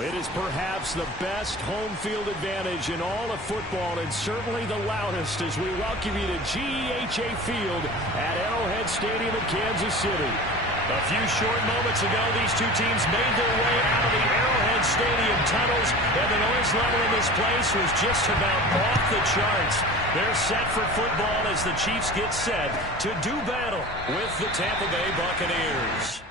It is perhaps the best home field advantage in all of football, and certainly the loudest as we welcome you to GEHA Field at Arrowhead Stadium in Kansas City. A few short moments ago, these two teams made their way out of the Arrowhead Stadium tunnels, and the noise level in this place was just about off the charts. They're set for football as the Chiefs get set to do battle with the Tampa Bay Buccaneers.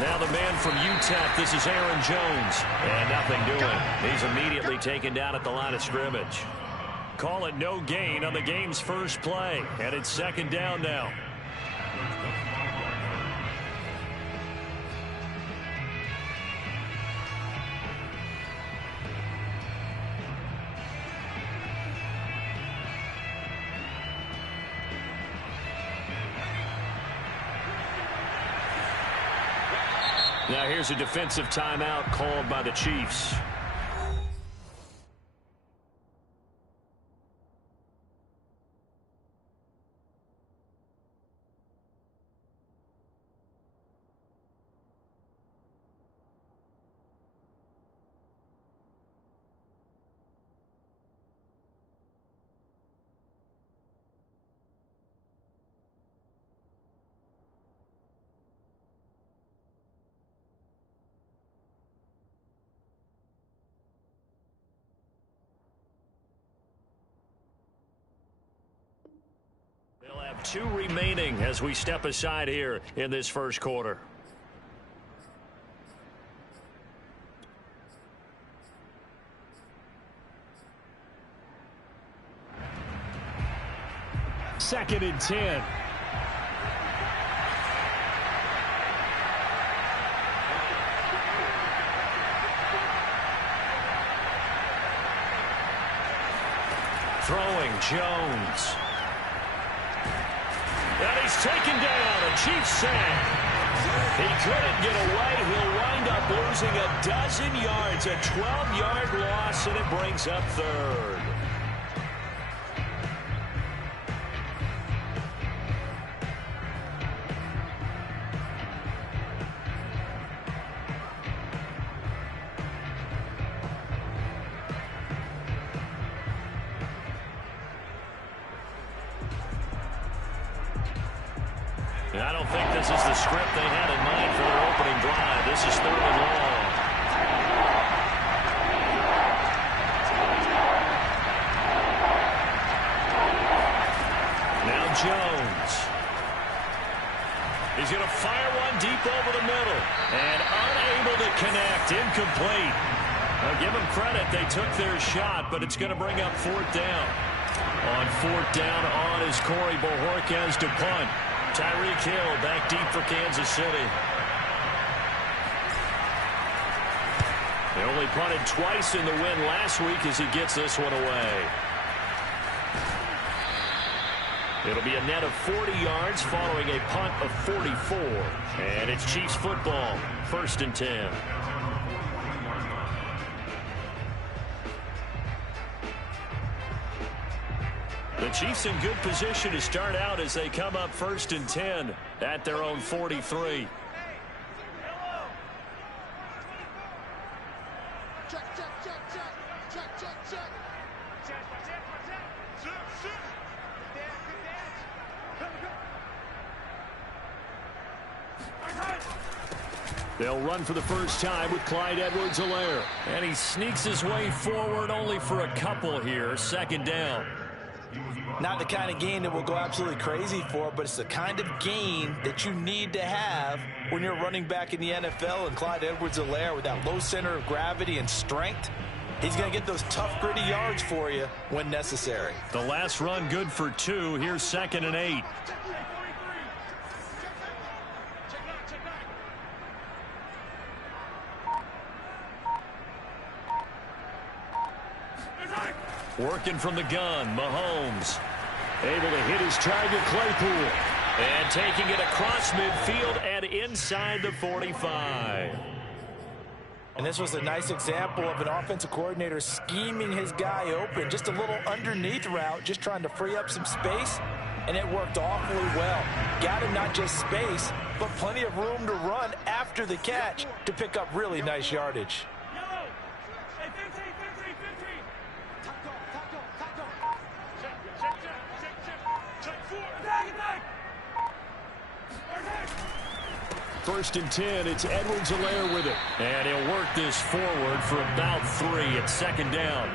Now the man from UTEP, this is Aaron Jones. And nothing doing. He's immediately taken down at the line of scrimmage. Call it no gain on the game's first play. And it's second down now. Now here's a defensive timeout called by the Chiefs. They'll have 2 remaining as we step aside here in this first quarter. Second and 10. Throwing Jones. And he's taken down, a Chiefs sack. He couldn't get away. He'll wind up losing a dozen yards, a 12-yard loss, and it brings up third. I don't think this is the script they had in mind for their opening drive. This is third and long. Now Jones. He's going to fire one deep over the middle. And unable to connect. Incomplete. Now give them credit. They took their shot, but it's going to bring up fourth down. On fourth down on is Corey Bojorquez to punt. Tyreek Hill back deep for Kansas City. They only punted twice in the win last week as he gets this one away. It'll be a net of 40 yards following a punt of 44. And it's Chiefs football, first and 10. The Chiefs in good position to start out as they come up first and 10 at their own 43. They'll run for the first time with Clyde Edwards-Helaire. And he sneaks his way forward only for a couple here. Second down. Not the kind of gain that will go absolutely crazy for, but it's the kind of gain that you need to have when you're running back in the NFL. And Clyde Edwards-Helaire, with that low center of gravity and strength, he's going to get those tough, gritty yards for you when necessary. The last run good for 2. Here's second and 8. Working from the gun, Mahomes. Able to hit his target, Claypool. And taking it across midfield and inside the 45. And this was a nice example of an offensive coordinator scheming his guy open. Just a little underneath route, just trying to free up some space. And it worked awfully well. Got him not just space, but plenty of room to run after the catch to pick up really nice yardage. First and 10, it's Edwards-Helaire with it. And he'll work this forward for about 3 at second down.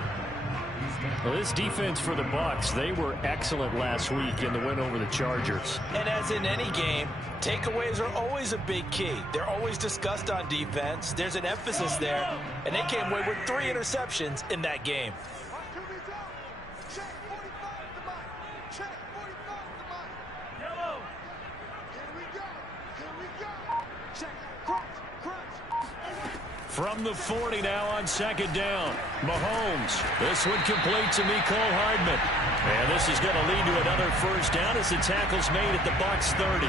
Well, this defense for the Bucs, they were excellent last week in the win over the Chargers. And as in any game, takeaways are always a big key. They're always discussed on defense. There's an emphasis there, and they came away with 3 interceptions in that game. From the 40 now on second down. Mahomes. This one complete to Mecole Hardman. And this is going to lead to another first down as the tackle's made at the Bucs 30.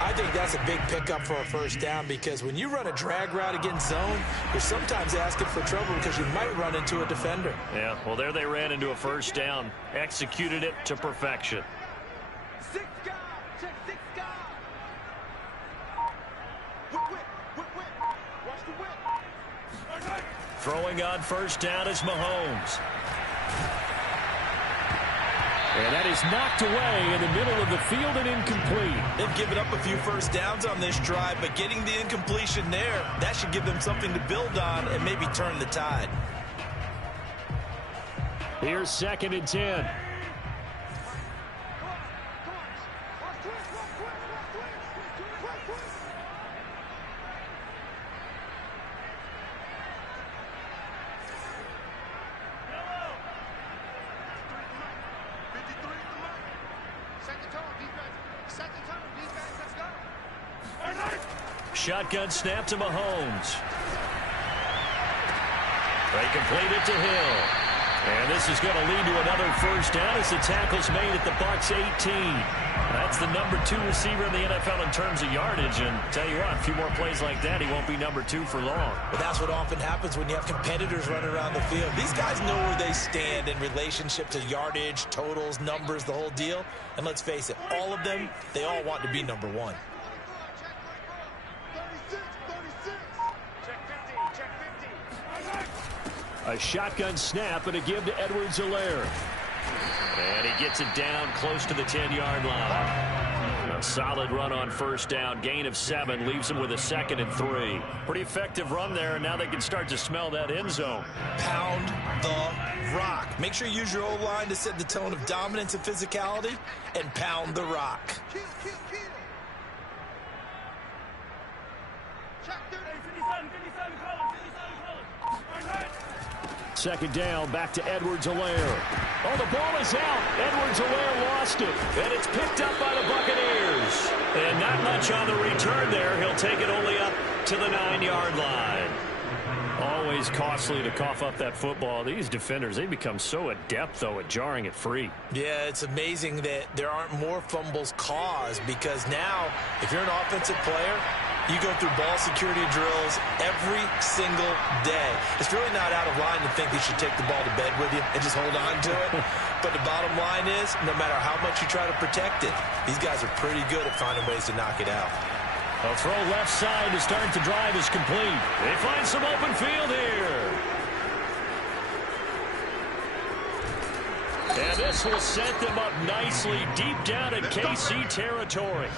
I think that's a big pickup for a first down because when you run a drag route against zone, you're sometimes asking for trouble because you might run into a defender. Yeah, well, there they ran into a first down. Executed it to perfection. Throwing on first down is Mahomes. And that is knocked away in the middle of the field and incomplete. They've given up a few first downs on this drive, but getting the incompletion there, that should give them something to build on and maybe turn the tide. Here's second and 10. Shotgun snap to Mahomes. They complete it to Hill. And this is going to lead to another first down as the tackle's made at the Bucs 18. That's the number 2 receiver in the NFL in terms of yardage. And tell you what, a few more plays like that, he won't be number 2 for long. But that's what often happens when you have competitors running around the field. These guys know where they stand in relationship to yardage, totals, numbers, the whole deal. And let's face it, all of them, they all want to be number 1. A shotgun snap and a give to Edwards-Helaire. And he gets it down close to the 10-yard line. A solid run on first down. Gain of 7 leaves him with a second and 3. Pretty effective run there, and now they can start to smell that end zone. Pound the rock. Make sure you use your O-line to set the tone of dominance and physicality, and pound the rock. Second down, back to Edwards-Helaire. Oh, the ball is out. Edwards-Helaire lost it. And it's picked up by the Buccaneers. And not much on the return there. He'll take it only up to the 9-yard line. Always costly to cough up that football. These defenders, they become so adept, though, at jarring it free. Yeah, it's amazing that there aren't more fumbles caused because now, if you're an offensive player, you go through ball security drills every single day. It's really not out of line to think you should take the ball to bed with you and just hold on to it. But the bottom line is, no matter how much you try to protect it, these guys are pretty good at finding ways to knock it out. A throw left side to start the drive is complete. They find some open field here. And this will set them up nicely deep down in KC territory.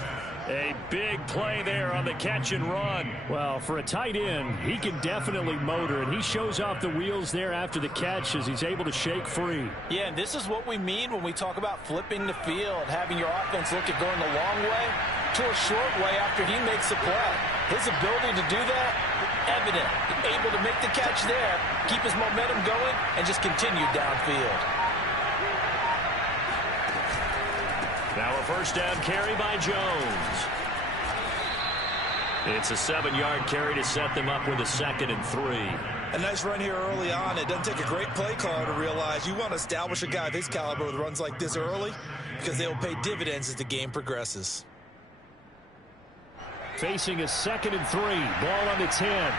A big play there on the catch and run. Well, for a tight end, he can definitely motor, and he shows off the wheels there after the catch as he's able to shake free. Yeah, and this is what we mean when we talk about flipping the field, having your offense look at going the long way to a short way after he makes a play. His ability to do that, evident. Able to make the catch there, keep his momentum going, and just continue downfield. Now a first down carry by Jones. It's a 7-yard carry to set them up with a second and 3. A nice run here early on. It doesn't take a great play caller to realize you want to establish a guy of his caliber with runs like this early because they will pay dividends as the game progresses. Facing a 2nd and 3. Ball on the 10.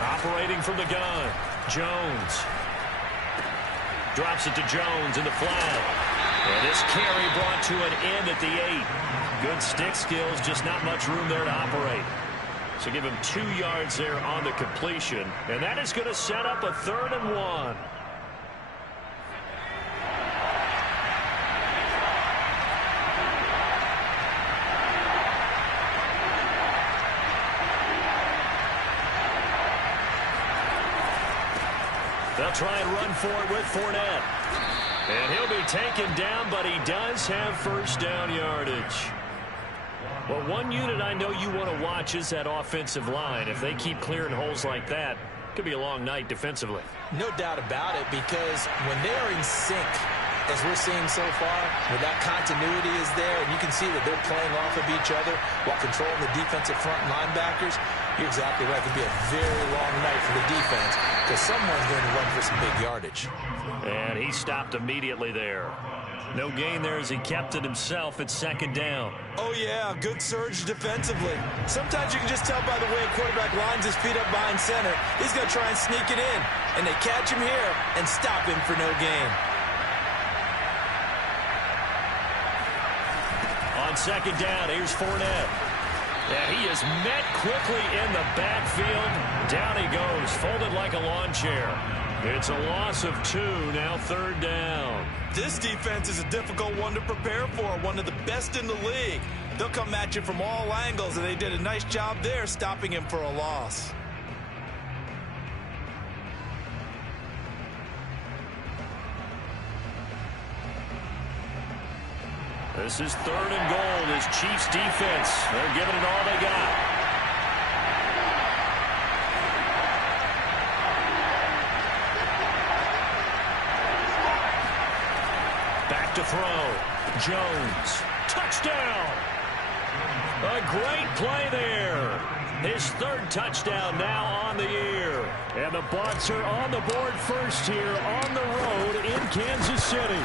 Operating from the gun, Jones. Drops it to Jones in the flat. And this carry brought to an end at the 8. Good stick skills, just not much room there to operate. So give him 2 yards there on the completion. And that is going to set up a 3rd and 1. They'll try and run for it with Fournette. And he'll be taken down, but he does have first down yardage. Well, one unit I know you want to watch is that offensive line. If they keep clearing holes like that, it could be a long night defensively. No doubt about it, because when they are in sync, as we're seeing so far, where that continuity is there, and you can see that they're playing off of each other while controlling the defensive front linebackers, you're exactly right. It could be a very long night for the defense because someone's going to run for some big yardage. And he stopped immediately there. No gain there as he kept it himself at 2nd down. Oh, yeah, good surge defensively. Sometimes you can just tell by the way a quarterback lines his feet up behind center. He's going to try and sneak it in, and they catch him here and stop him for no gain. On 2nd down, here's Fournette. Yeah, he is met quickly in the backfield. Down he goes, folded like a lawn chair. It's a loss of 2, now 3rd down. This defense is a difficult one to prepare for, one of the best in the league. They'll come at you from all angles, and they did a nice job there stopping him for a loss. This is 3rd and goal. This Chiefs defense, they're giving it all they got. Back to throw. Jones. Touchdown. A great play there. His 3rd touchdown now on the year. And the Bucs are on the board first here on the road in Kansas City.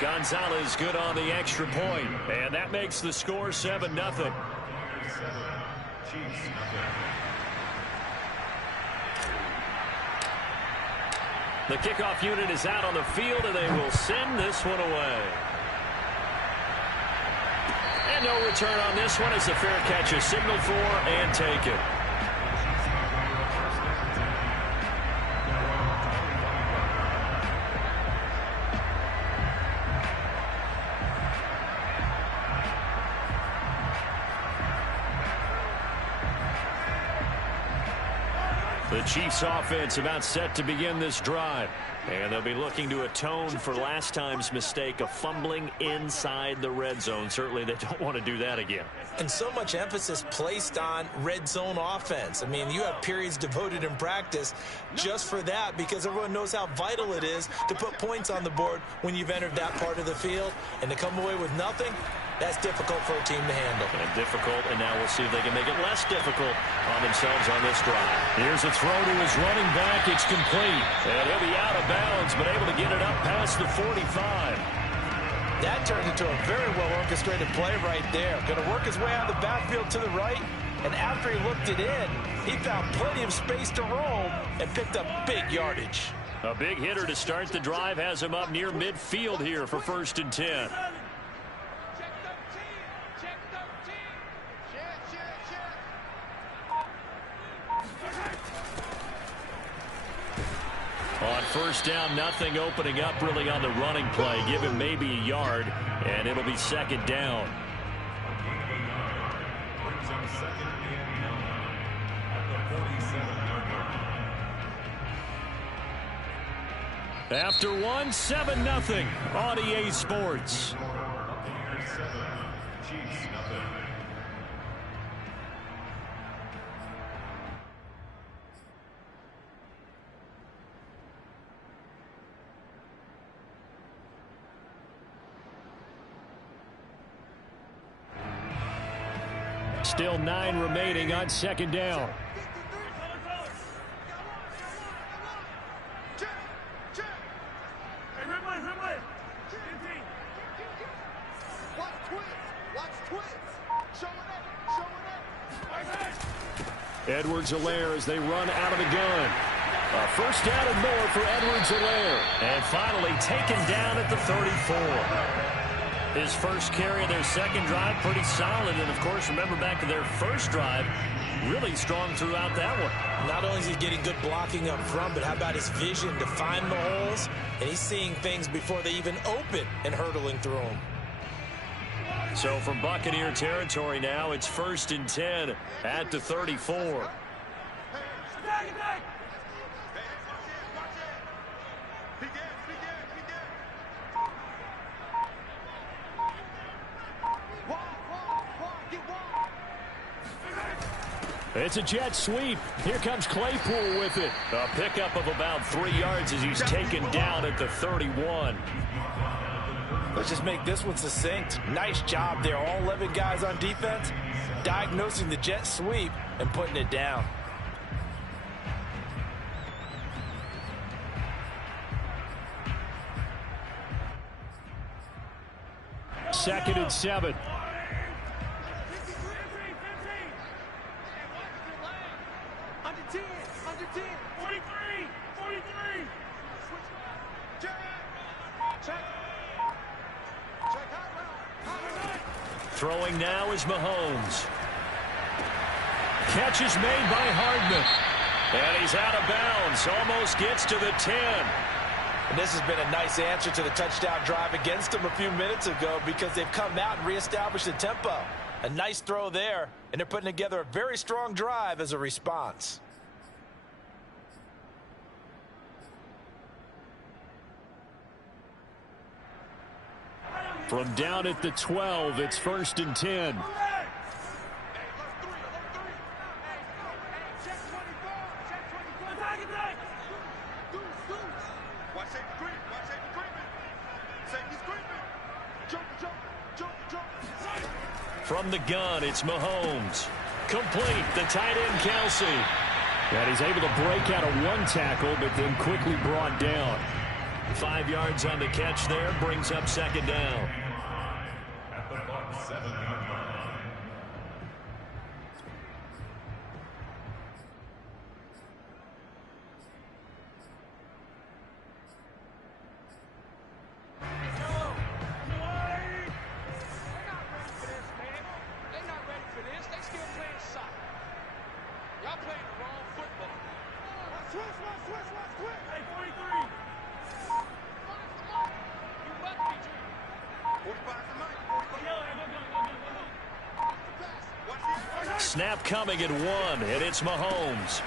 Gonzalez good on the extra point, and that makes the score 7-0. The kickoff unit is out on the field, and they will send this one away. And no return on this one as the fair catch is signaled for and taken. The Chiefs offense about set to begin this drive. And they'll be looking to atone for last time's mistake of fumbling inside the red zone. Certainly they don't want to do that again. And so much emphasis placed on red zone offense. I mean, you have periods devoted in practice just for that because everyone knows how vital it is to put points on the board when you've entered that part of the field. And to come away with nothing, that's difficult for a team to handle. And difficult, and now we'll see if they can make it less difficult on themselves on this drive. Here's a throw to his running back. It's complete. And he'll be out of bounds, but able to get it up past the 45. That turned into a very well-orchestrated play right there. Going to work his way out of the backfield to the right, and after he looked it in, he found plenty of space to roll and picked up big yardage. A big hitter to start the drive has him up near midfield here for 1st and 10. On 1st down, nothing opening up really on the running play. Give him maybe a yard, and it'll be 2nd down. After one, 7-0 on EA Sports. Still 9 remaining on second down. Edwards-Helaire as they run out of the gun. A first down and more for Edwards-Helaire. And finally taken down at the 34. His first carry of their second drive, pretty solid. And, of course, remember back to their first drive, really strong throughout that one. Not only is he getting good blocking up front, but how about his vision to find the holes? And he's seeing things before they even open and hurdling through them. So from Buccaneer territory now, it's 1st and 10 at the 34. It's a jet sweep. Here comes Claypool with it. A pickup of about 3 yards as he's taken down at the 31. Let's just make this one succinct. Nice job there. All 11 guys on defense diagnosing the jet sweep and putting it down. Second and 7. Throwing now is Mahomes. Catch is made by Hardman. And he's out of bounds. Almost gets to the 10. And this has been a nice answer to the touchdown drive against them a few minutes ago because they've come out and reestablished the tempo. A nice throw there, and they're putting together a very strong drive as a response. From down at the 12, it's 1st and 10. From the gun, it's Mahomes. Complete, the tight end, Kelsey. And he's able to break out of one tackle, but then quickly brought down. 5 yards on the catch there, brings up second down. At the 7-yard line. Snap coming at 1, and it's Mahomes.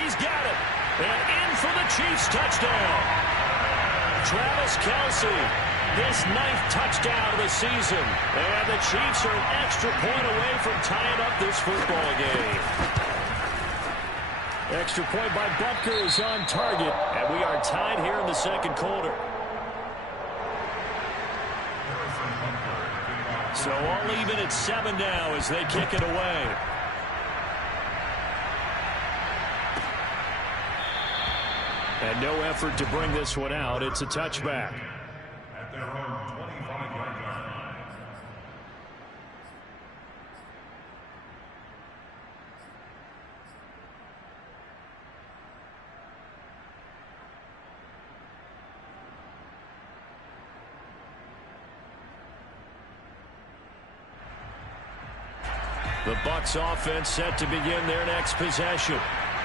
He's got it. And in for the Chiefs touchdown. Travis Kelsey, his 9th touchdown of the season. And the Chiefs are an extra point away from tying up this football game. Extra point by Butker is on target, and we are tied here in the second quarter. So all even at 7 now as they kick it away. And no effort to bring this one out. It's a touchback. At their own 25-yard line. The Bucs offense set to begin their next possession.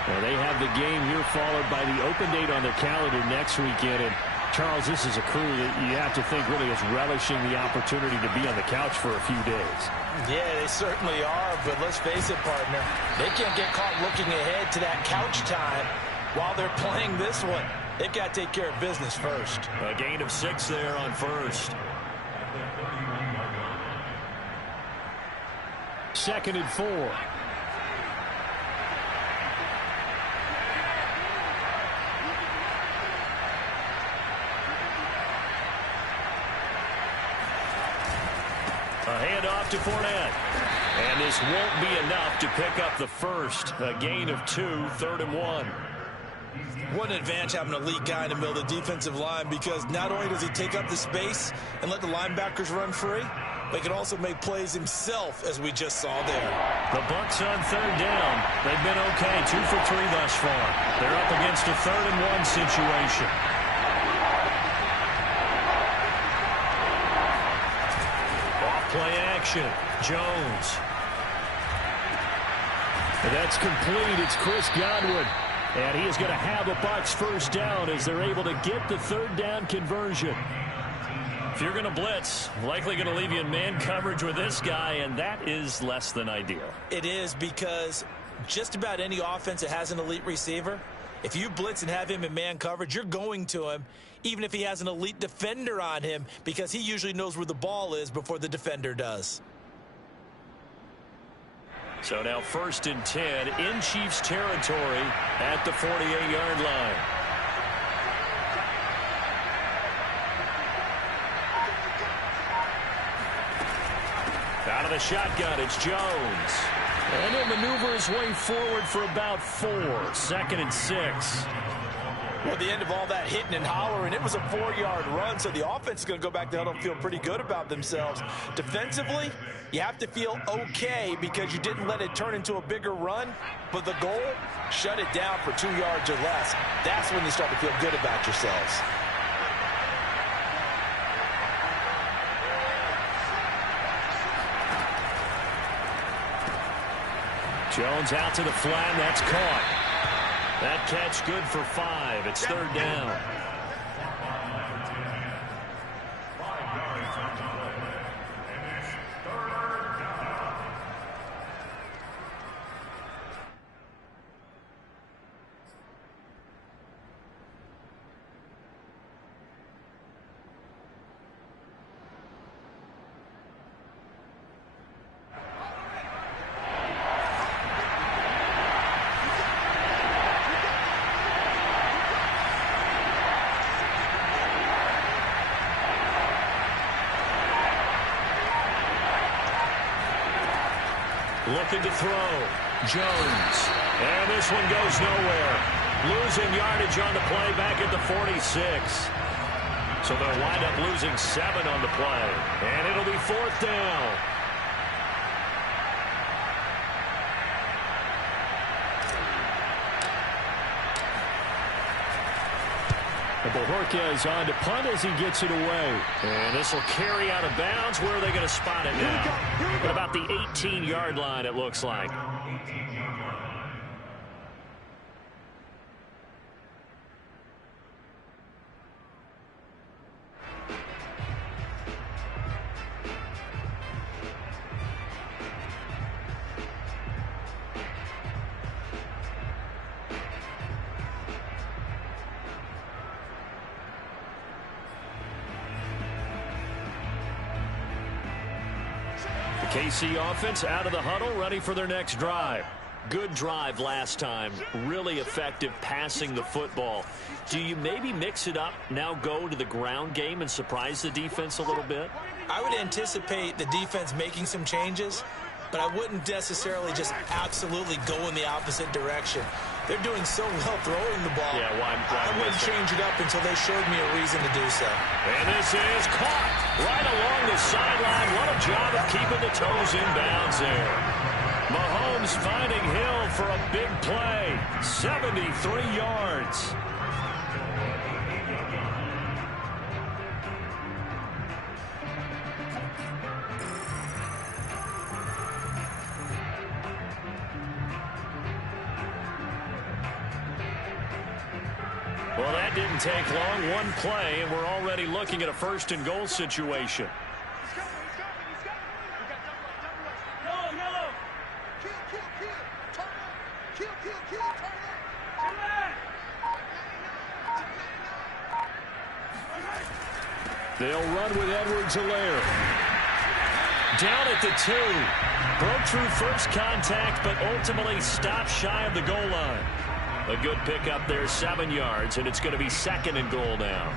Well, they have the game here followed by the open date on their calendar next weekend. And, Charles, this is a crew that you have to think really is relishing the opportunity to be on the couch for a few days. Yeah, they certainly are, but let's face it, partner. They can't get caught looking ahead to that couch time while they're playing this one. They've got to take care of business first. A gain of 6 there on first. Second and 4. A handoff to Fournette. And this won't be enough to pick up the first. A gain of 2, 3rd and 1. What an advantage having an elite guy in the middle of the defensive line, because not only does he take up the space and let the linebackers run free, but he can also make plays himself, as we just saw there. The Bucs on 3rd down. They've been okay, 2 for 3 thus far. They're up against a 3rd and 1 situation. Off-play action. Jones. And that's complete. It's Chris Godwin. And he is going to have a Bucs first down as they're able to get the 3rd down conversion. If you're going to blitz, likely going to leave you in man coverage with this guy, and that is less than ideal. It is, because just about any offense that has an elite receiver, if you blitz and have him in man coverage, you're going to him, even if he has an elite defender on him, because he usually knows where the ball is before the defender does. So now 1st and 10 in Chiefs territory at the 48-yard line. Out of the shotgun, it's Jones. And he'll maneuver his way forward for about 4. 2nd and 6. Well, at the end of all that hitting and hollering, it was a 4-yard run, so the offense is going to go back to huddle and feel pretty good about themselves. Defensively, you have to feel okay because you didn't let it turn into a bigger run, but the goal, shut it down for 2 yards or less. That's when you start to feel good about yourselves. Jones out to the flat, that's caught. That catch good for 5. It's 3rd down. Looking to throw. Jones. And this one goes nowhere. Losing yardage on the play back at the 46. So they'll wind up losing 7 on the play. And it'll be 4th down. And Bojorquez on to punt as he gets it away. And this will carry out of bounds. Where are they going to spot it now? At about the 18-yard line, it looks like. KC offense out of the huddle, ready for their next drive. Good drive last time. Really effective passing the football. Do you maybe mix it up, now go to the ground game and surprise the defense a little bit? I would anticipate the defense making some changes, but I wouldn't necessarily just absolutely go in the opposite direction. They're doing so well throwing the ball. Yeah, I wouldn't change it up until they showed me a reason to do so. And this is caught right along the sideline. What a job of keeping the toes in bounds there. Mahomes finding Hill for a big play. 73 yards. Well, that didn't take long. One play, and we're already looking at a 1st and goal situation. They'll run with Edwards-Helaire. Down at the 2. Broke through first contact, but ultimately stopped shy of the goal line. A good pickup there, 7 yards, and it's going to be 2nd and goal now.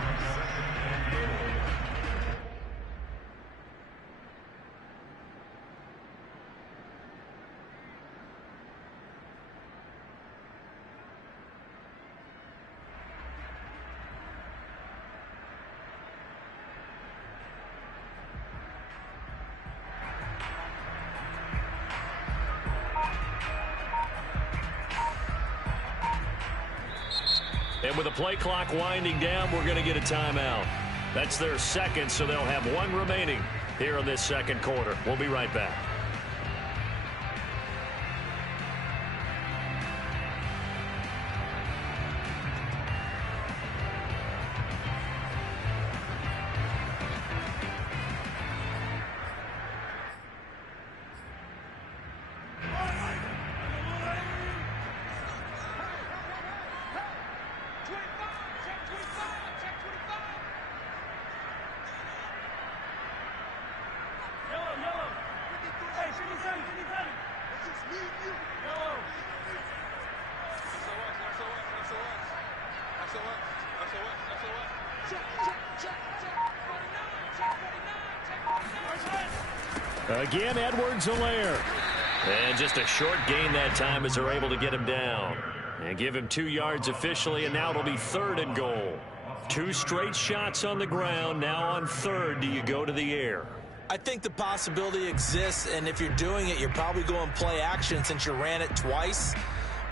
And with the play clock winding down, we're going to get a timeout. That's their second, so they'll have one remaining here in this second quarter. We'll be right back. Again, Edwards-Helaire. And just a short gain that time as they're able to get him down. And give him 2 yards officially, and now it'll be 3rd and goal. 2 straight shots on the ground. Now on 3rd, do you go to the air? I think the possibility exists, and if you're doing it, you're probably going play action since you ran it twice.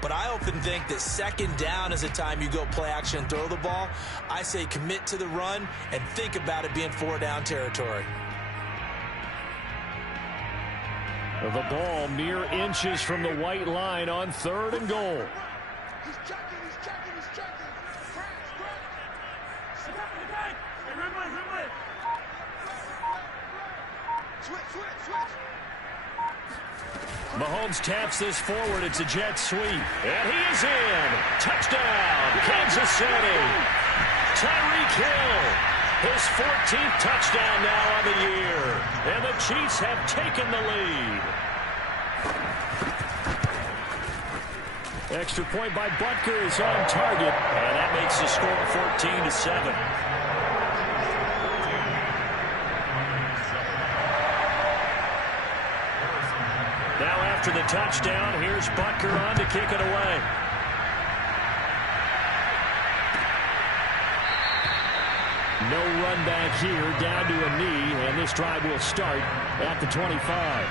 But I often think that 2nd down is the time you go play action and throw the ball. I say commit to the run and think about it being 4-down territory. The ball mere inches from the white line on 3rd and goal. He's checking. Switch. Mahomes taps this forward. It's a jet sweep. And he is in. Touchdown, Kansas City. Tyreek Hill. His 14th touchdown now on the year. And the Chiefs have taken the lead. Extra point by Butker is on target. And that makes the score 14-7. Now after the touchdown, here's Butker on to kick it away. No run back here, down to a knee, and this drive will start at the 25.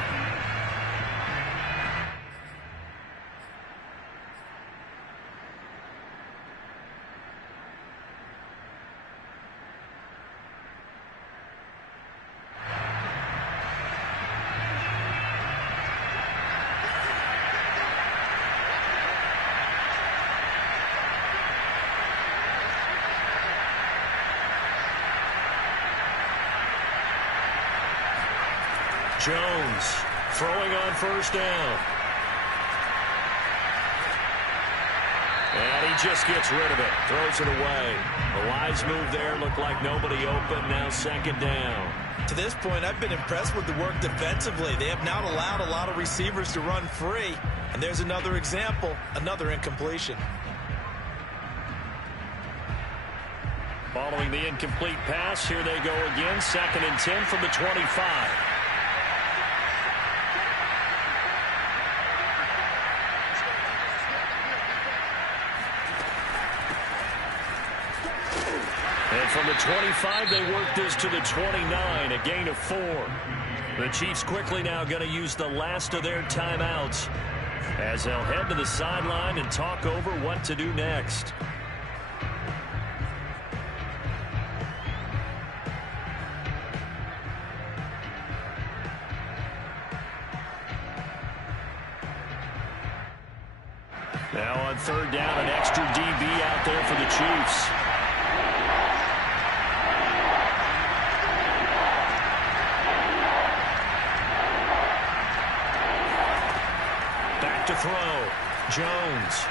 Jones throwing on 1st down. And he just gets rid of it. Throws it away. The wise move there. Looked like nobody open. Now 2nd down. To this point, I've been impressed with the work defensively. They have not allowed a lot of receivers to run free. And there's another example, another incompletion. Following the incomplete pass, here they go again. 2nd and 10 from the 25. And from the 25, they work this to the 29, a gain of 4. The Chiefs quickly now going to use the last of their timeouts as they'll head to the sideline and talk over what to do next. Now on 3rd down, an extra DB out there for the Chiefs. Back to throw. Jones.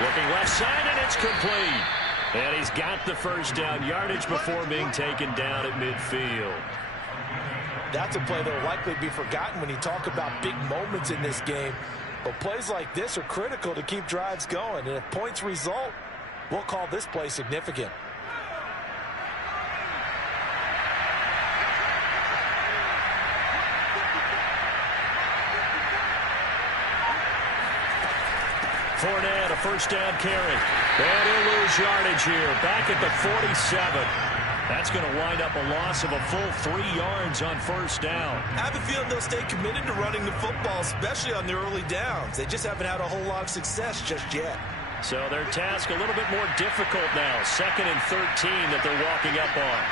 Looking left side, and it's complete. And he's got the 1st down yardage before being taken down at midfield. That's a play that will likely be forgotten when you talk about big moments in this game. But plays like this are critical to keep drives going. And if points result, we'll call this play significant. Fournette, a 1st down carry. And he'll lose yardage here. Back at the 47. That's going to wind up a loss of a full 3 yards on first down. I have a feeling they'll stay committed to running the football, especially on the early downs. They just haven't had a whole lot of success just yet. So their task a little bit more difficult now. 2nd and 13 that they're walking up on.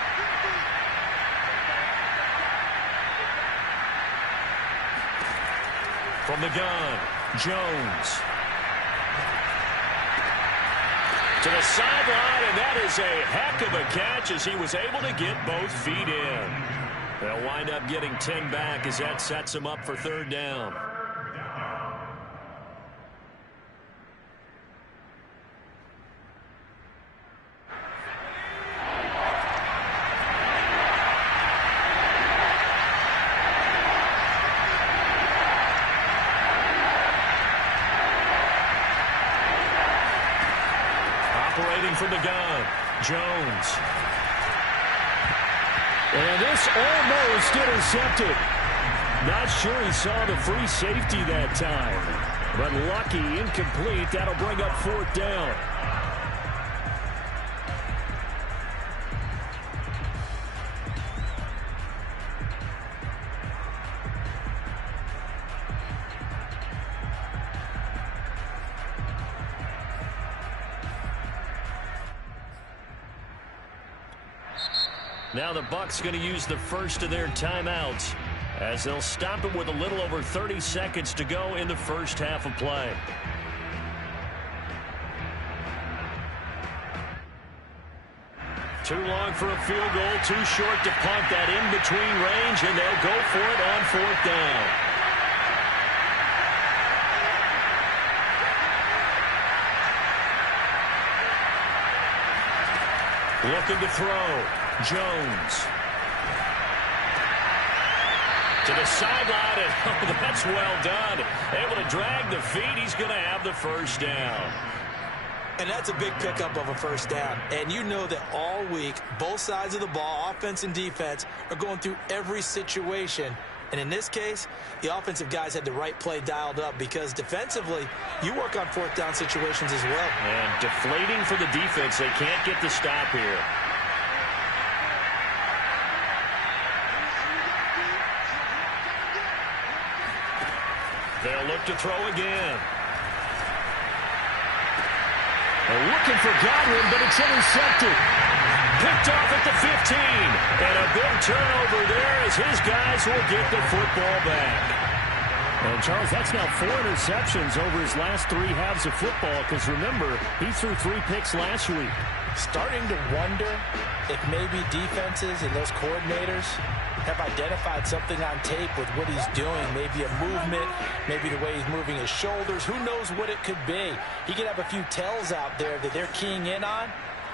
From the gun, Jones. To the sideline, and that is a heck of a catch as he was able to get both feet in. They'll wind up getting 10 back as that sets them up for 3rd down. From the gun, Jones. And this almost intercepted. Not sure he saw the free safety that time. But lucky, incomplete. That'll bring up 4th down. Now the Bucs going to use the first of their timeouts as they'll stop it with a little over 30 seconds to go in the first half of play. Too long for a field goal, too short to punt that in between range, and they'll go for it on 4th down. Looking to throw. Jones. To the sideline, and oh, that's well done. Able to drag the feet. He's going to have the first down. And that's a big pickup of a first down. And you know that all week, both sides of the ball, offense and defense, are going through every situation. And in this case, the offensive guys had the right play dialed up because defensively, you work on 4th down situations as well. And deflating for the defense. They can't get the stop here. They'll look to throw again. They're looking for Godwin, but it's intercepted. Picked off at the 15. And a big turnover there as his guys will get the football back. And, Charles, that's now 4 interceptions over his last 3 halves of football because, remember, he threw 3 picks last week. Starting to wonder if maybe defenses and those coordinators have identified something on tape with what he's doing. Maybe a movement, maybe the way he's moving his shoulders. Who knows what it could be? He could have a few tells out there that they're keying in on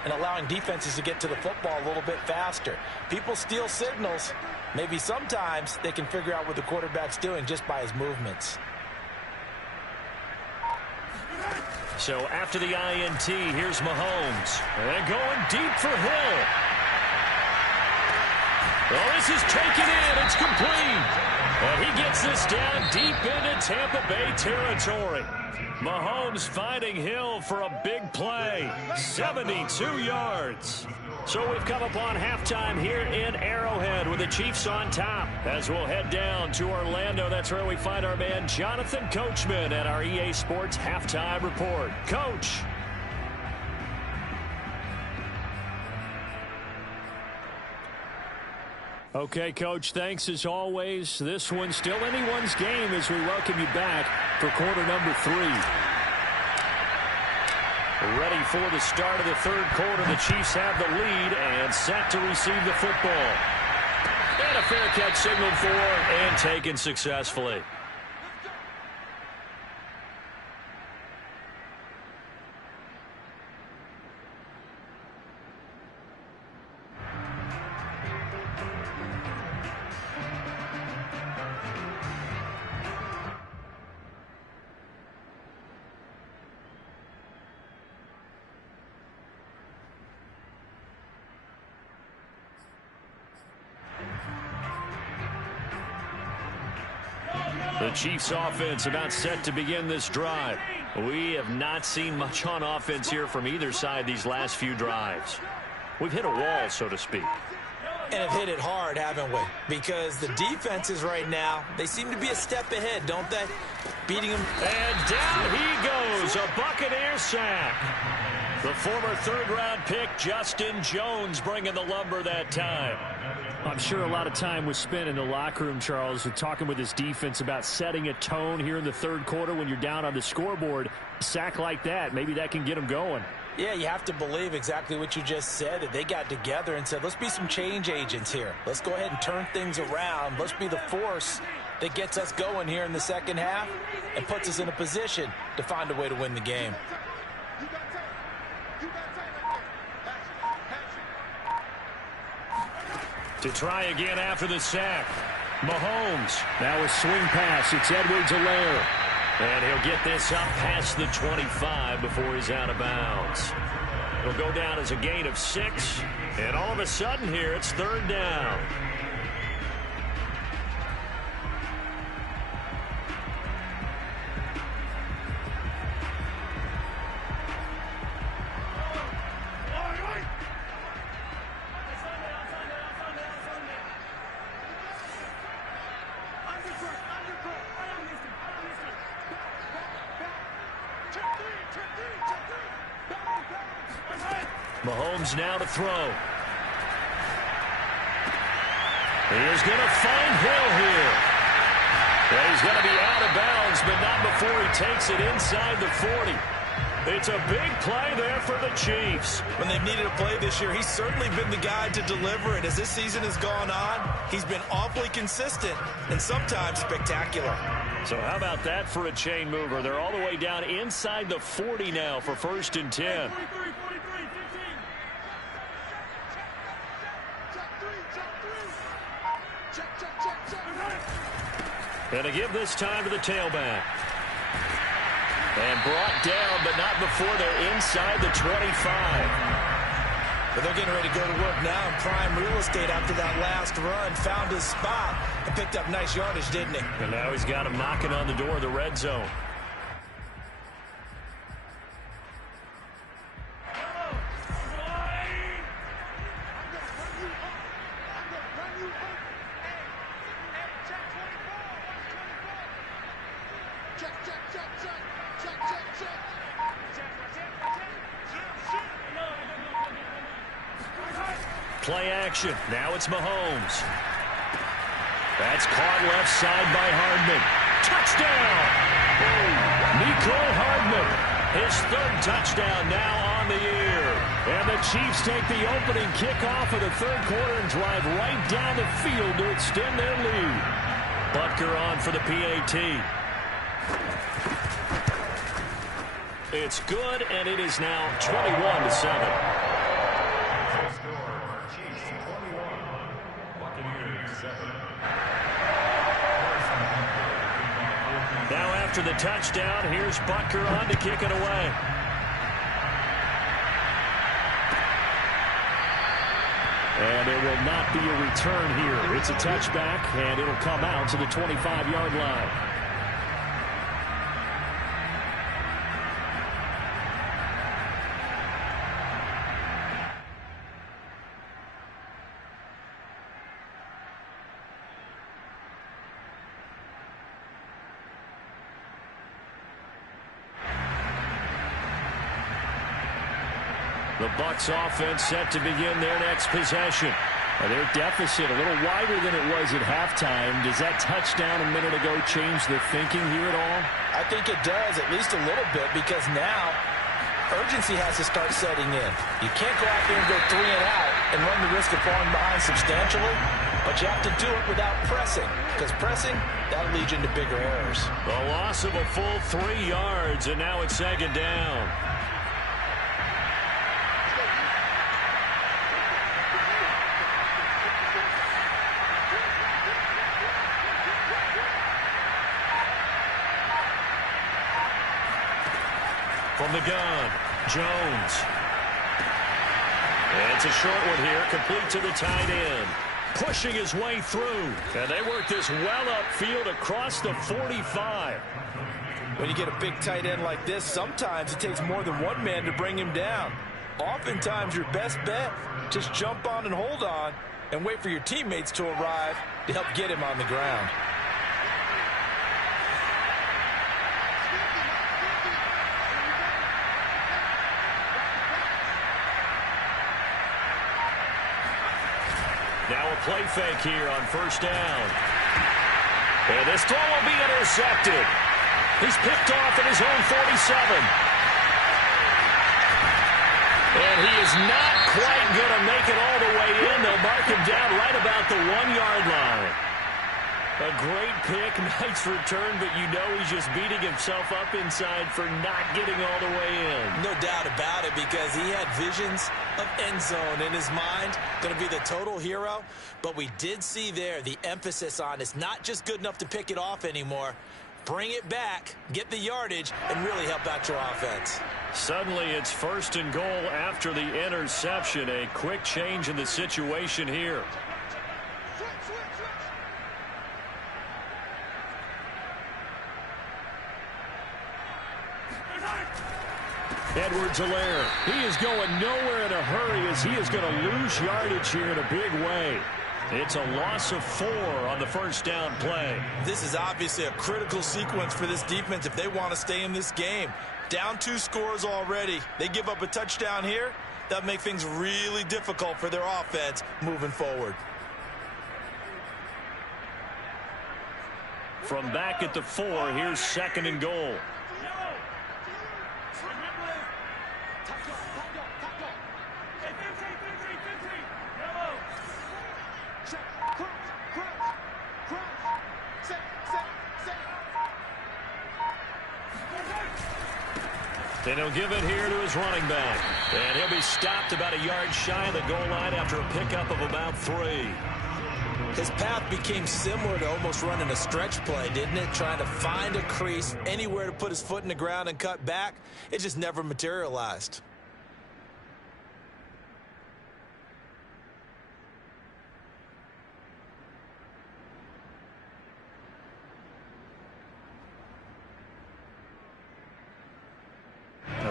and allowing defenses to get to the football a little bit faster. People steal signals. Maybe sometimes they can figure out what the quarterback's doing just by his movements. So after the INT, here's Mahomes. And going deep for Hill. Well, this is taken in. It's complete. And he gets this down deep into Tampa Bay territory. Mahomes finding Hill for a big play. 72 yards. So we've come upon halftime here in Arrowhead with the Chiefs on top. As we'll head down to Orlando, that's where we find our man Jonathan Coachman at our EA Sports Halftime Report. Coach. Okay, Coach, thanks as always. This one's still anyone's game as we welcome you back for quarter number 3. Ready for the start of the 3rd quarter. The Chiefs have the lead and set to receive the football. And a fair catch signaled for and taken successfully. The Chiefs offense about set to begin this drive. We have not seen much on offense here from either side these last few drives. we've hit a wall, so to speak. And have hit it hard, haven't we? Because the defenses right now, they seem to be a step ahead, don't they? Beating them. And down he goes, a Buccaneer sack. The former third-round pick, Justin Jones, bringing the lumber that time. I'm sure a lot of time was spent in the locker room, Charles, talking with his defense about setting a tone here in the third quarter when you're down on the scoreboard. A sack like that, maybe that can get them going. Yeah, you have to believe exactly what you just said, that they got together and said, let's be some change agents here. Let's go ahead and turn things around. Let's be the force that gets us going here in the second half and puts us in a position to find a way to win the game. To try again after the sack. Mahomes. Now a swing pass. It's Edwards-Helaire. And he'll get this up past the 25 before he's out of bounds. It'll go down as a gain of 6. And all of a sudden here, it's third down. Mahomes now to throw. He is going to find Hill here. Well, he's going to be out of bounds, but not before he takes it inside the 40. It's a big play there for the Chiefs. When they've needed a play this year, he's certainly been the guy to deliver it. As this season has gone on, he's been awfully consistent and sometimes spectacular. So how about that for a chain mover? They're all the way down inside the 40 now for 1st and 10. And to give this time to the tailback. And brought down, but not before they're inside the 25. But they're getting ready to go to work now in prime real estate after that last run. Found his spot and picked up nice yardage, didn't he? And now he's got him knocking on the door of the red zone. Play action. Now it's Mahomes. That's caught left side by Hardman. Touchdown! Nico Hardman. His 3rd touchdown now on the year. And the Chiefs take the opening kickoff of the 3rd quarter and drive right down the field to extend their lead. Butker on for the PAT. It's good, and it is now 21-7. Now after the touchdown, here's Butker on to kick it away. And there will not be a return here. It's a touchback, and it'll come out to the 25-yard line. The Bucs offense set to begin their next possession. Their deficit a little wider than it was at halftime. Does that touchdown a minute ago change the thinking here at all? I think it does, at least a little bit, because now urgency has to start setting in. You can't go out there and go 3 and out and run the risk of falling behind substantially, but you have to do it without pressing, because pressing, that'll lead you into bigger errors. The loss of a full 3 yards, and now it's 2nd down. From the gun, Jones. And it's a short one here, complete to the tight end. Pushing his way through. And they work this well upfield across the 45. When you get a big tight end like this, sometimes it takes more than one man to bring him down. Oftentimes, your best bet, just jump on and hold on and wait for your teammates to arrive to help get him on the ground. Now a play fake here on first down. And this throw will be intercepted. He's picked off at his own 47. And he is not quite going to make it all the way in. They'll mark him down right about the 1-yard line. A great pick, nice return, but you know he's just beating himself up inside for not getting all the way in. No doubt about it, because he had visions of end zone in his mind. Going to be the total hero. But we did see there the emphasis on it's not just good enough to pick it off anymore. Bring it back, get the yardage, and really help out your offense. Suddenly it's first and goal after the interception. A quick change in the situation here. Edwards-Helaire. He is going nowhere in a hurry as he is going to lose yardage here in a big way. It's a loss of 4 on the first down play. This is obviously a critical sequence for this defense if they want to stay in this game. Down 2 scores already. They give up a touchdown here. That make things really difficult for their offense moving forward. From back at the 4, here's second and goal. And he'll give it here to his running back. And he'll be stopped about a yard shy of the goal line after a pickup of about 3. His path became similar to almost running a stretch play, didn't it? Trying to find a crease, anywhere to put his foot in the ground and cut back. It just never materialized.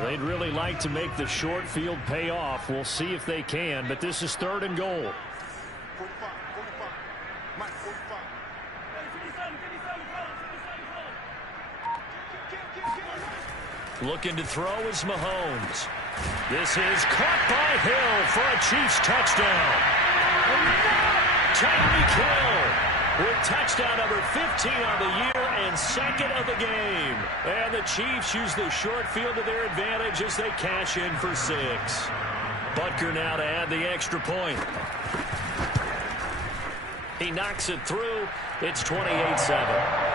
They'd really like to make the short field pay off. We'll see if they can, but this is third and goal. Looking to throw is Mahomes. This is caught by Hill for a Chiefs touchdown. Tyreek Hill with touchdown number 15 on the year and second of the game. And the Chiefs use the short field to their advantage as they cash in for 6. Butker now to add the extra point. He knocks it through. It's 28-7.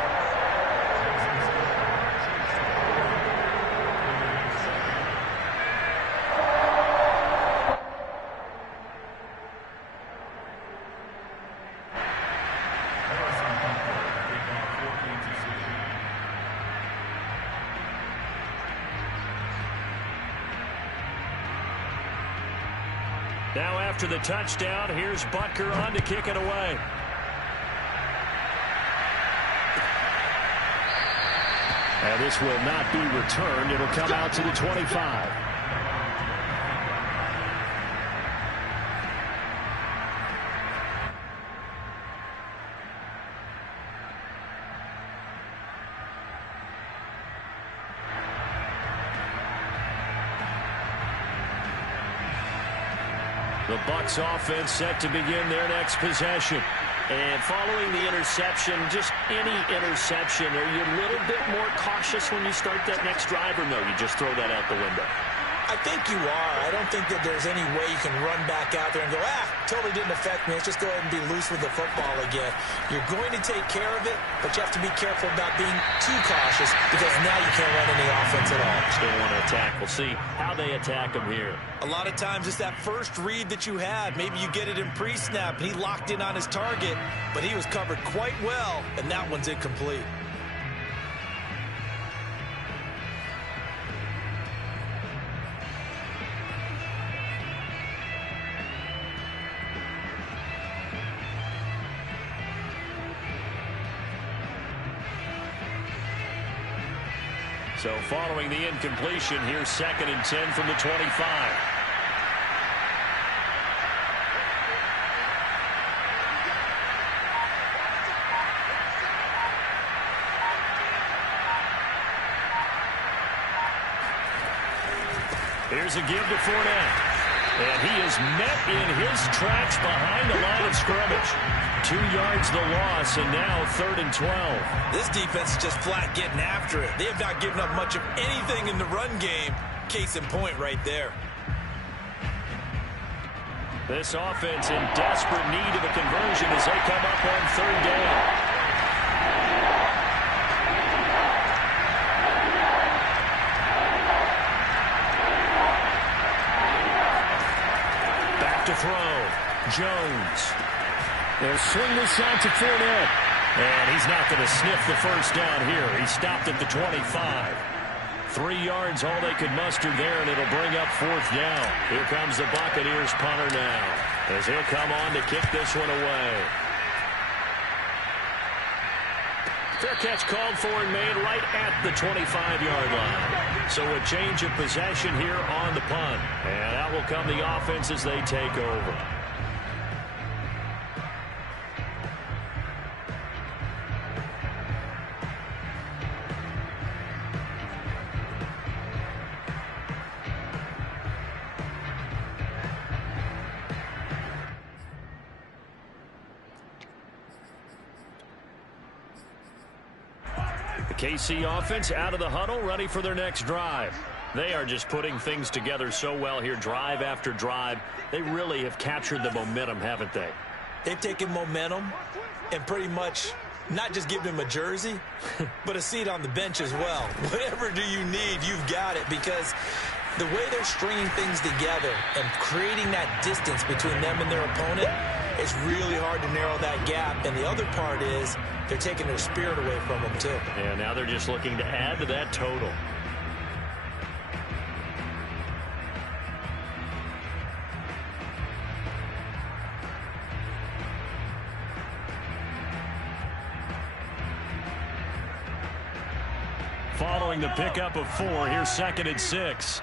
Now after the touchdown, here's Butker on to kick it away. And this will not be returned. It'll come out to the 25. The Bucs offense set to begin their next possession. And following the interception, just any interception, are you a little bit more cautious when you start that next drive, or no, you just throw that out the window? I think you are. I don't think that there's any way you can run back out there and go, totally didn't affect me. Let's just go ahead and be loose with the football again. You're going to take care of it, but you have to be careful about being too cautious because now you can't run any offense at all. Still want to attack. We'll see how they attack him here. A lot of times it's that first read that you had. Maybe you get it in pre-snap, and he locked in on his target, but he was covered quite well, and that one's incomplete. So following the incompletion, here's 2nd and 10 from the 25. Here's a give to Fournette. And he is met in his tracks behind the line of scrimmage. 2 yards the loss, and now 3rd and 12. This defense is just flat getting after it. They have not given up much of anything in the run game. Case in point right there. This offense in desperate need of a conversion as they come up on 3rd down. To throw. Jones. They'll swing this out to Fournette. And he's not going to sniff the first down here. He stopped at the 25. 3 yards, all they could muster there, and it'll bring up 4th down. Here comes the Buccaneers punter now, as he'll come on to kick this one away. Fair catch called for and made right at the 25-yard line. So a change of possession here on the punt. And out will come the offense as they take over. KC offense out of the huddle, ready for their next drive. They are just putting things together so well here, drive after drive. They really have captured the momentum, haven't they? They've taken momentum and pretty much not just given him a jersey, but a seat on the bench as well. Whatever do you need, you've got it, because the way they're stringing things together and creating that distance between them and their opponent, it's really hard to narrow that gap. And the other part is they're taking their spirit away from them, too. Yeah, now they're just looking to add to that total. Following the pickup of 4, here's 2nd and 6.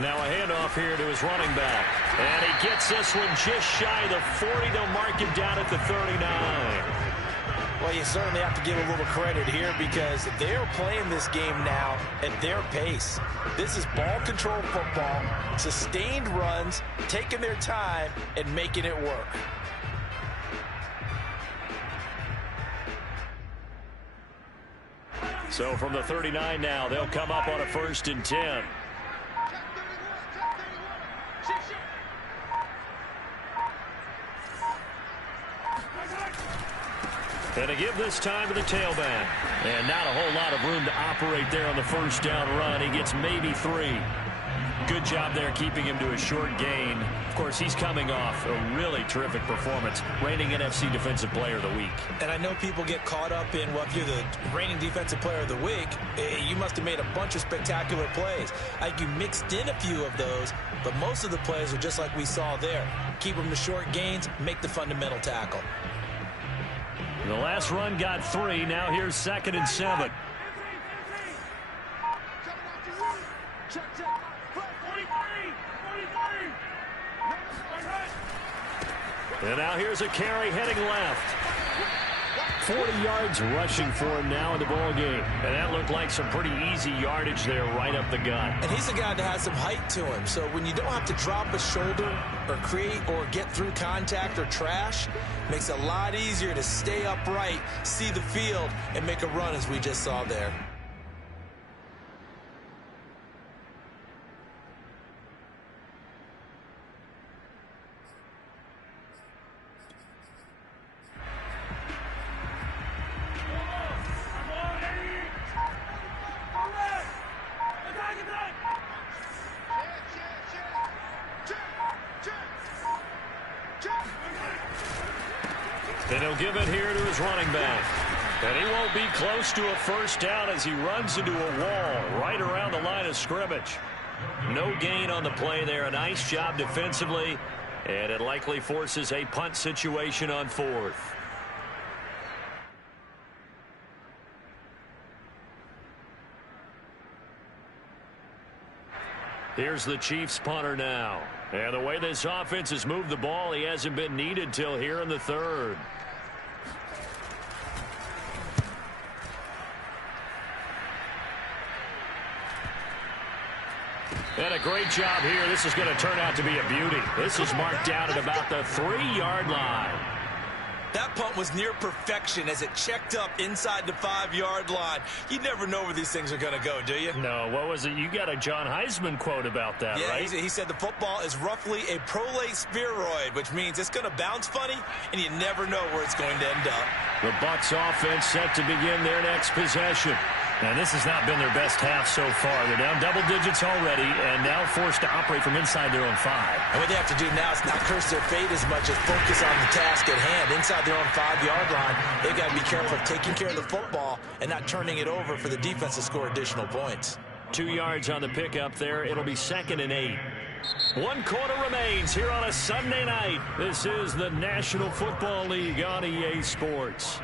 Now a handoff here to his running back. And he gets this one just shy of the 40. They'll mark him down at the 39. Well, you certainly have to give a little credit here, because they're playing this game now at their pace. This is ball control football, sustained runs, taking their time, and making it work. So from the 39 now, they'll come up on a 1st and 10. And to give this time to the tailback. And not a whole lot of room to operate there on the 1st down run. He gets maybe 3. Good job there keeping him to a short gain. Of course, he's coming off a really terrific performance, reigning NFC Defensive Player of the Week. And I know people get caught up in, well, if you're the reigning Defensive Player of the Week, you must have made a bunch of spectacular plays. Like, you mixed in a few of those, but most of the plays are just like we saw there. Keep them to short gains, make the fundamental tackle. The last run got 3. Now here's 2nd and 7. And now here's a carry heading left. 40 yards rushing for him now in the ball game. And that looked like some pretty easy yardage there right up the gut. And he's a guy that has some height to him. So when you don't have to drop a shoulder or create or get through contact or trash, makes it a lot easier to stay upright, see the field, and make a run as we just saw there. And he'll give it here to his running back. And he won't be close to a 1st down as he runs into a wall right around the line of scrimmage. No gain on the play there. A nice job defensively. And it likely forces a punt situation on 4th. Here's the Chiefs punter now. And the way this offense has moved the ball, he hasn't been needed till here in the third. And a great job here. This is going to turn out to be a beauty. This is marked down at about the 3-yard line. That punt was near perfection as it checked up inside the 5-yard line. You never know where these things are going to go, do you? No, what was it? You got a John Heisman quote about that, yeah, right? He said the football is roughly a prolate spheroid, which means it's going to bounce funny, and you never know where it's going to end up. The Bucs offense set to begin their next possession. Now, this has not been their best half so far. They're down double digits already and now forced to operate from inside their own 5. And what they have to do now is not curse their fate as much as focus on the task at hand. Inside their own 5-yard line, they've got to be careful of taking care of the football and not turning it over for the defense to score additional points. 2 yards on the pickup there. It'll be 2nd and 8. 1 quarter remains here on a Sunday night. This is the National Football League on EA Sports.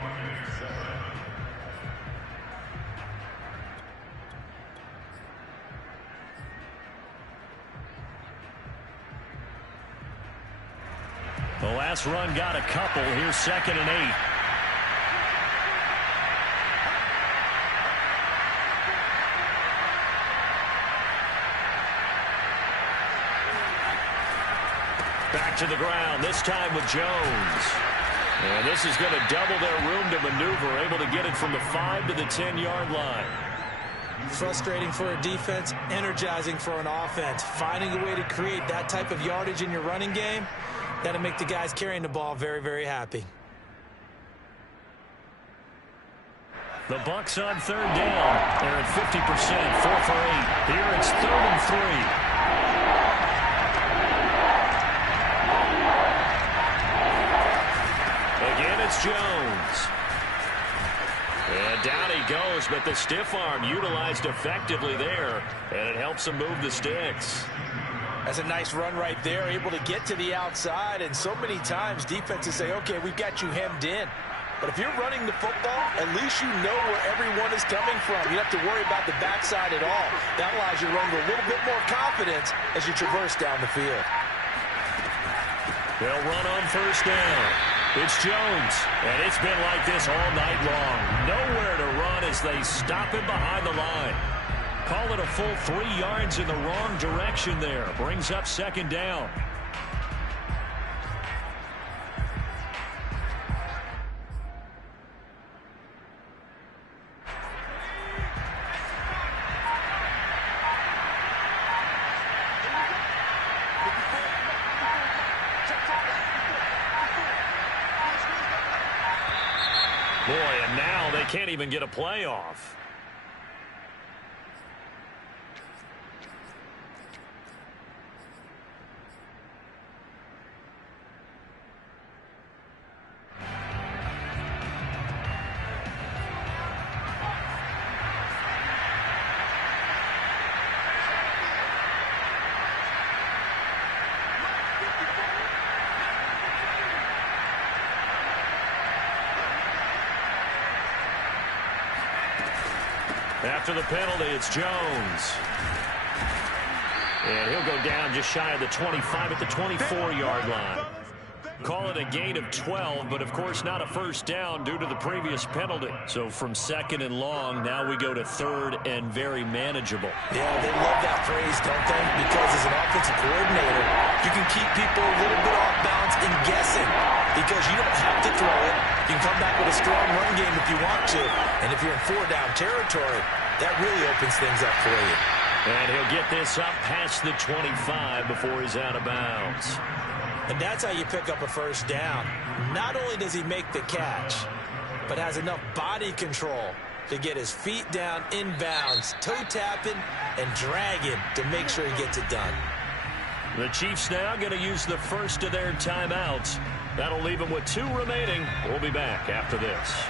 The last run got a couple. Here's 2nd and 8. Back to the ground, this time with Jones. And this is going to double their room to maneuver, able to get it from the 5 to the 10-yard line. Frustrating for a defense, energizing for an offense. Finding a way to create that type of yardage in your running game, that'll make the guys carrying the ball very, very happy. The Bucs on 3rd down. They're at 50%, 4 for 8. Here it's 3rd and 3. Again, it's Jones. And down he goes, but the stiff arm utilized effectively there, and it helps him move the sticks. That's a nice run right there, able to get to the outside, and so many times defenses say, okay, we've got you hemmed in. But if you're running the football, at least you know where everyone is coming from. You don't have to worry about the backside at all. That allows you to run with a little bit more confidence as you traverse down the field. They'll run on 1st down. It's Jones, and it's been like this all night long. Nowhere to run as they stop him behind the line. Call it a full 3 yards in the wrong direction there. Brings up 2nd down. Boy, and now they can't even get a playoff. After the penalty, it's Jones. And he'll go down just shy of the 25 at the 24-yard line. Call it a gain of 12, but of course not a first down due to the previous penalty. So from 2nd and long, now we go to 3rd and very manageable. Yeah, they love that phrase, don't they? Because as an offensive coordinator, you can keep people a little bit off balance and guessing. Because you don't have to throw it. You can come back with a strong run game if you want to. And if you're in 4-down territory, that really opens things up for you. And he'll get this up past the 25 before he's out of bounds. And that's how you pick up a first down. Not only does he make the catch, but has enough body control to get his feet down inbounds, toe tapping and dragging to make sure he gets it done. The Chiefs now going to use the first of their timeouts. That'll leave them with 2 remaining. We'll be back after this.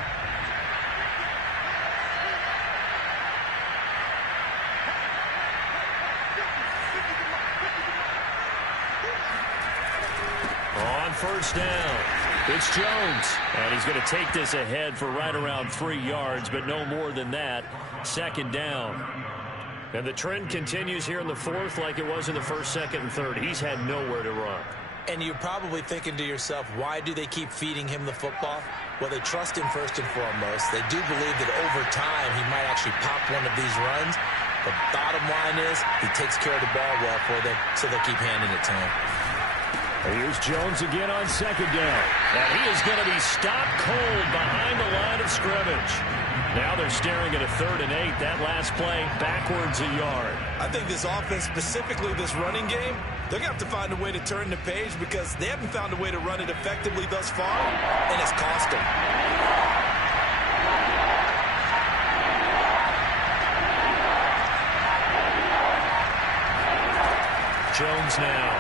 On 1st down, it's Jones. And he's going to take this ahead for right around 3 yards, but no more than that. 2nd down. And the trend continues here in the fourth like it was in the first, second, and third. He's had nowhere to run. And you're probably thinking to yourself, why do they keep feeding him the football? Well, they trust him first and foremost. They do believe that over time he might actually pop one of these runs. But bottom line is he takes care of the ball well for them, so they'll keep handing it to him. Here's Jones again on second down. And he is going to be stopped cold behind the line of scrimmage. Now they're staring at a 3rd and 8. That last play, backwards a yard. I think this offense, specifically this running game, they're going to have to find a way to turn the page because they haven't found a way to run it effectively thus far, and it's cost them. Jones now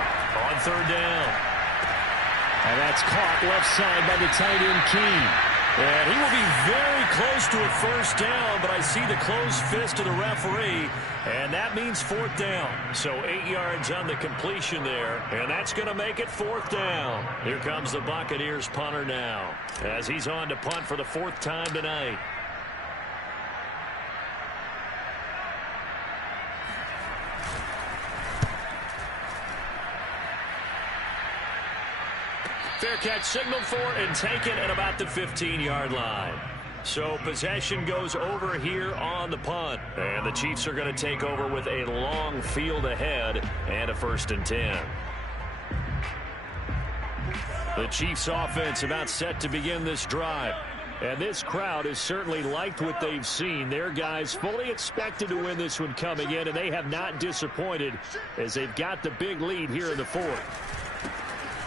on 3rd down. And that's caught left side by the tight end Key. And he will be very close to a first down, but I see the closed fist of the referee, and that means 4th down. So 8 yards on the completion there, and that's going to make it 4th down. Here comes the Buccaneers punter now, as he's on to punt for the 4th time tonight. Fair catch signaled for and taken at about the 15-yard line. So possession goes over here on the punt. And the Chiefs are going to take over with a long field ahead and a 1st and 10. The Chiefs offense about set to begin this drive. And this crowd has certainly liked what they've seen. Their guys fully expected to win this one coming in, and they have not disappointed as they've got the big lead here in the 4th.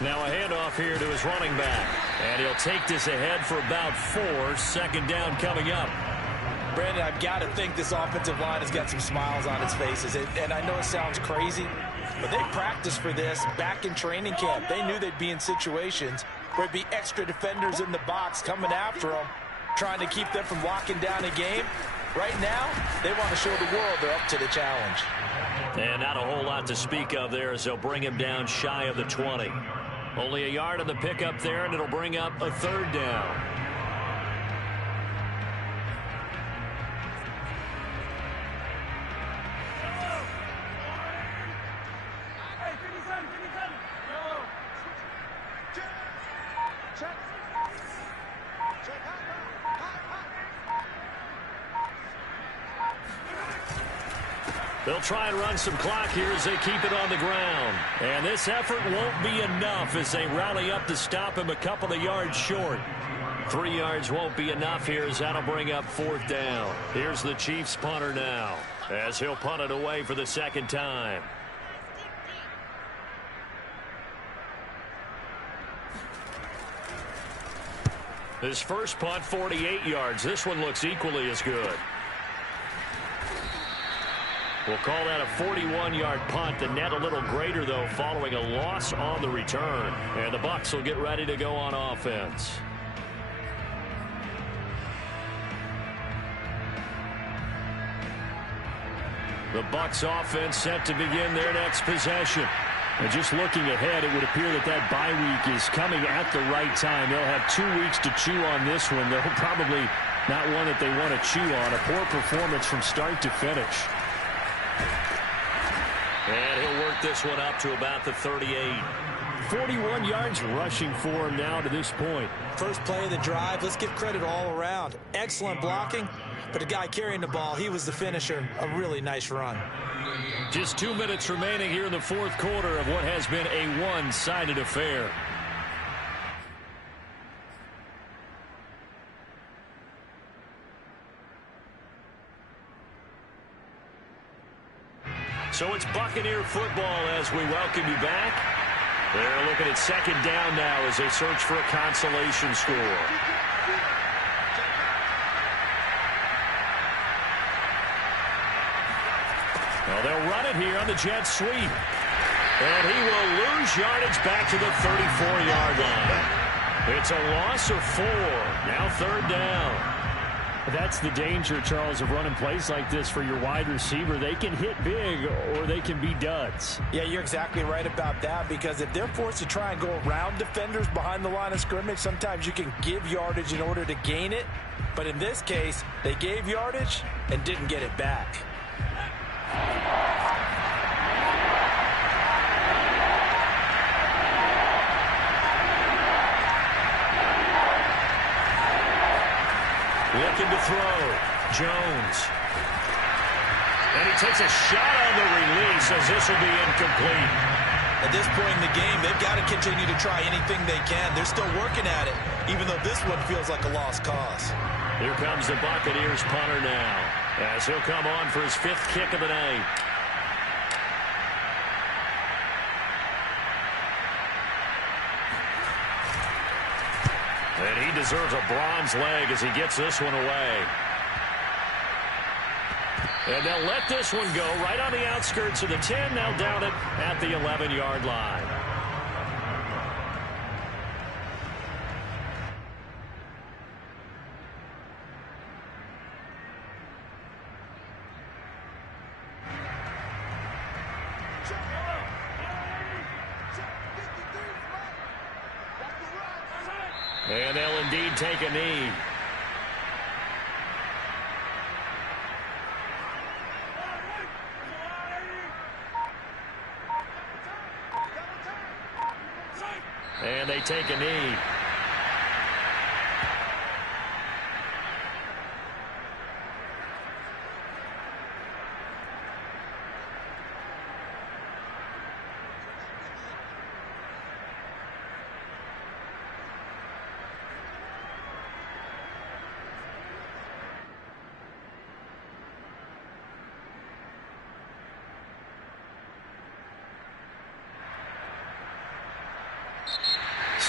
Now a handoff here to his running back. And he'll take this ahead for about 4. 2nd down coming up. Brandon, I've got to think this offensive line has got some smiles on its faces. And I know it sounds crazy, but they practiced for this back in training camp. They knew they'd be in situations where there'd be extra defenders in the box coming after them, trying to keep them from locking down a game. Right now, they want to show the world they're up to the challenge. And not a whole lot to speak of there as they'll bring him down shy of the 20. Only a yard on the pickup there, and it'll bring up a 3rd down. They'll try and run some clock here as they keep it on the ground. And this effort won't be enough as they rally up to stop him a couple of yards short. 3 yards won't be enough here as that'll bring up 4th down. Here's the Chiefs punter now as he'll punt it away for the 2nd time. His first punt, 48 yards. This one looks equally as good. We'll call that a 41-yard punt. The net a little greater, though, following a loss on the return. And the Bucs will get ready to go on offense. The Bucs offense set to begin their next possession. And just looking ahead, it would appear that that bye week is coming at the right time. They'll have 2 weeks to chew on this one. They'll probably not one that they want to chew on. A poor performance from start to finish. And he'll work this one up to about the 38. 41 yards rushing for him now to this point. First play of the drive, let's give credit all around. Excellent blocking, but the guy carrying the ball, he was the finisher. A really nice run. Just 2 minutes remaining here in the 4th quarter of what has been a one-sided affair. So it's Buccaneer football as we welcome you back. They're looking at 2nd down now as they search for a consolation score. Well, they'll run it here on the jet sweep. And he will lose yardage back to the 34-yard line. It's a loss of 4. Now 3rd down. That's the danger, Charles, of running plays like this for your wide receiver. They can hit big or they can be duds. Yeah, you're exactly right about that, because if they're forced to try and go around defenders behind the line of scrimmage, sometimes you can give yardage in order to gain it. But in this case, they gave yardage and didn't get it back. Looking to throw. Jones. And he takes a shot on the release as this will be incomplete. At this point in the game, they've got to continue to try anything they can. They're still working at it, even though this one feels like a lost cause. Here comes the Buccaneers punter now, as he'll come on for his 5th kick of the night. And he deserves a bronze leg as he gets this one away. And they'll let this one go right on the outskirts of the 10. They'll down it at the 11-yard line. And they'll indeed take a knee. And they take a knee.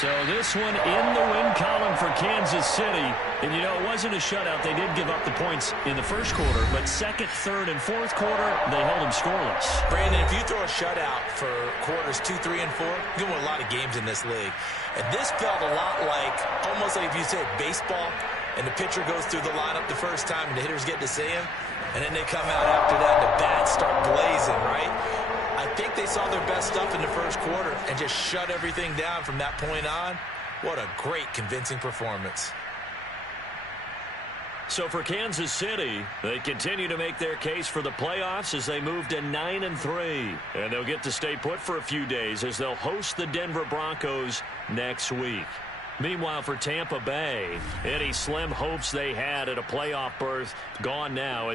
So this one in the win column for Kansas City. And, you know, it wasn't a shutout. They did give up the points in the first quarter. But second, third, and fourth quarter, they held them scoreless. Brandon, if you throw a shutout for quarters 2, 3, and 4, you win a lot of games in this league. And this felt a lot like, almost like if you said baseball, and the pitcher goes through the lineup the first time, and the hitters get to see him, and then they come out after that, and the bats start blazing, right? I think they saw their best stuff in the first quarter and just shut everything down from that point on. What a great, convincing performance. So for Kansas City, they continue to make their case for the playoffs as they move to 9-3. And they'll get to stay put for a few days as they'll host the Denver Broncos next week. Meanwhile, for Tampa Bay, any slim hopes they had at a playoff berth gone now.